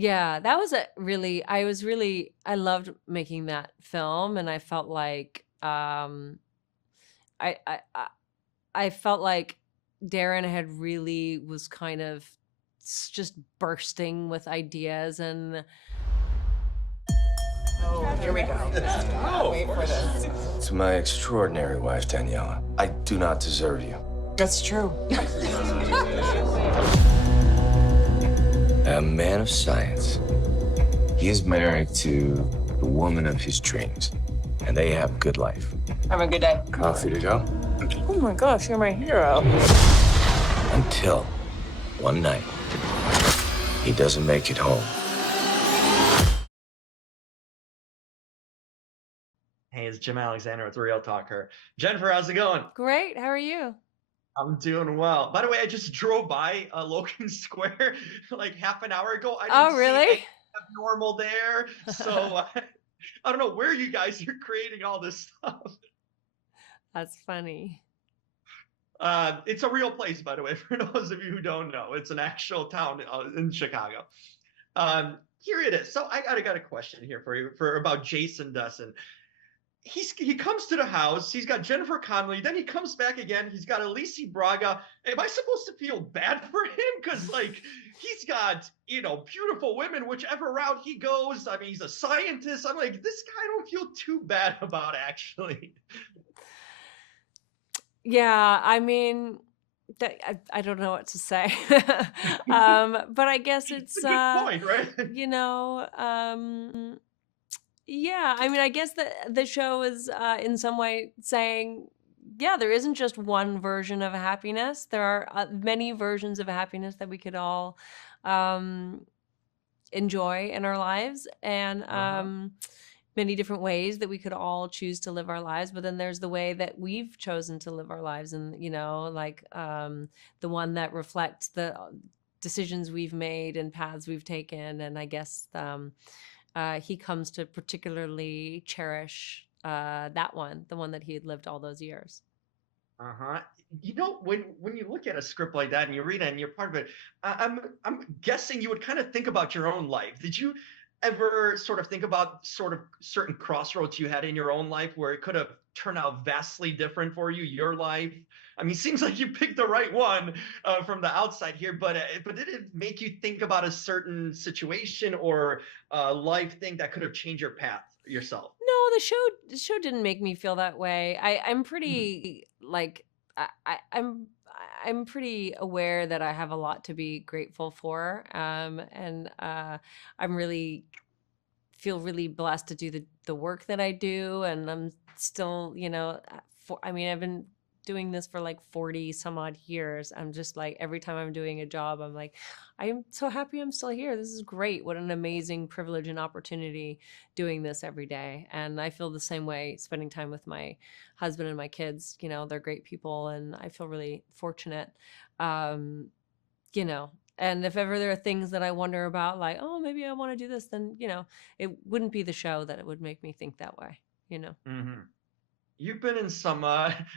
Yeah, that was a really I loved making that film, and I felt like I I I, I felt like Darren had really was kind of just bursting with ideas and Oh, here we go. Can't wait for this. To my extraordinary wife, Daniela, I do not deserve you. That's true. A man of science. He is married to the woman of his dreams, and they have a good life. Have a good day. Coffee to go? Oh my gosh, you're my hero. Until one night, he doesn't make it home. Hey, it's Jim Alexander with Real Talker. Jennifer, how's it going? great. How are you? I'm doing well. By the way, I just drove by Logan Square like half an hour ago. I didn't Oh, see anything really? abnormal there. So I don't know where you guys are creating all this stuff. That's funny. It's a real place, by the way, for those of you who don't know. It's an actual town in Chicago. Here it is. So I got a question here for you for about Jason Dustin. He comes to the house. He's got Jennifer Connelly. Then he comes back again. He's got Alicia Braga. Am I supposed to feel bad for him? Because like he's got beautiful women whichever route he goes. I mean, he's a scientist. I'm like this guy. I don't feel too bad about actually. Yeah, I mean, I don't know what to say. But I guess It's it's a good point, right? you know, yeah, I mean, I guess the show is in some way saying, yeah, there isn't just one version of happiness. There are many versions of happiness that we could all um, enjoy in our lives, and Uh-huh. many different ways that we could all choose to live our lives. But then there's the way that we've chosen to live our lives, and like the one that reflects the decisions we've made and paths we've taken. And I guess he comes to particularly cherish that one, the one that he had lived all those years. Uh-huh. When you look at a script like that and you read it and you're part of it, I'm guessing you would kind of think about your own life. Did you ever sort of think about sort of certain crossroads you had in your own life where it could have turned out vastly different for you, your life? I mean, seems like you picked the right one from the outside here, but did it make you think about a certain situation or life thing that could have changed your path yourself? No, the show didn't make me feel that way. I'm Mhm. pretty like I'm pretty aware that I have a lot to be grateful for, and I'm really feel really blessed to do the work that I do, and I'm still, I mean, I've been doing this for like 40 some odd years. I'm just like every time I'm doing a job, I'm like, I am so happy I'm still here. This is great. What an amazing privilege and opportunity doing this every day. And I feel the same way spending time with my husband and my kids. They're great people, and I feel really fortunate. Um, and if ever there are things that I wonder about, like, oh, maybe I want to do this, then, it wouldn't be the show that it would make me think that way, you know? Mhm. You've been in some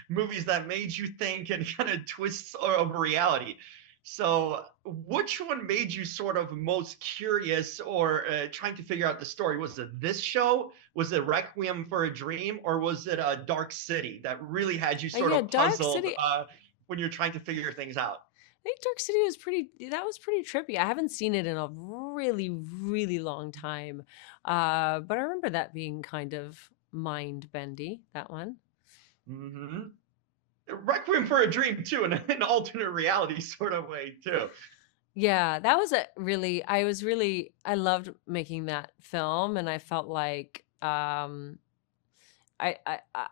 movies that made you think and kind of twists of reality. So, which one made you sort of most curious or trying to figure out the story? Was it this show? Was it Requiem for a Dream? Or was it Dark City that really had you sort Yeah, of Dark puzzled City. when you're trying to figure things out? I think Dark City that was pretty trippy. I haven't seen it in a really, really long time. But I remember that being kind of mind bendy, that one. Hmm. Requiem for a Dream, too, in an alternate reality sort of way, too. Yeah, that was I loved making that film, and I felt like, I, I, I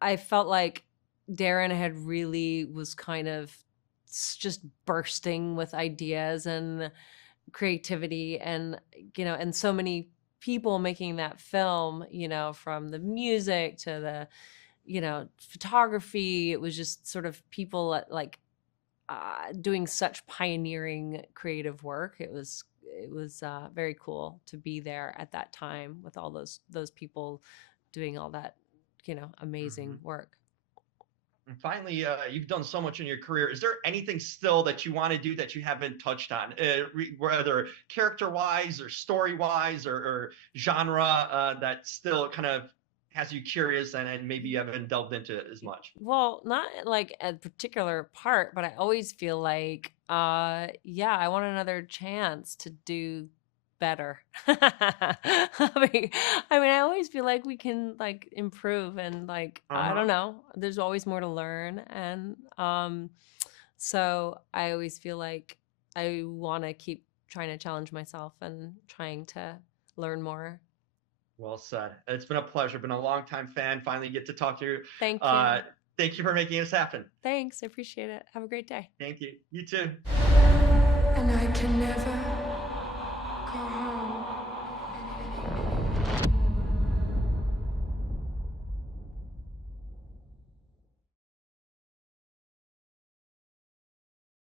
I felt like Darren had really was kind of just bursting with ideas and creativity, and and so many people making that film, from the music to the photography. It was just sort of people like doing such pioneering creative work. It was very cool to be there at that time with all those people doing all that amazing Hmm. work. And finally, you've done so much in your career. Is there anything still that you want to do that you haven't touched on, whether character-wise or story-wise or genre, that still kind of has you curious and maybe you haven't delved into it as much? Well, not like a particular part, but I always feel like, yeah, I want another chance to do better. I always feel like we can like improve and like, I Uh-huh. don't know, there's always more to learn. And so I always feel like I want to keep trying to challenge myself and trying to learn more. Well said. It's been a pleasure. Been a long time fan. Finally get to talk to you. Thank Uh, you. Thank you for making this happen. Thanks. I appreciate it. Have a great day. Thank you. You too. And I can never go home.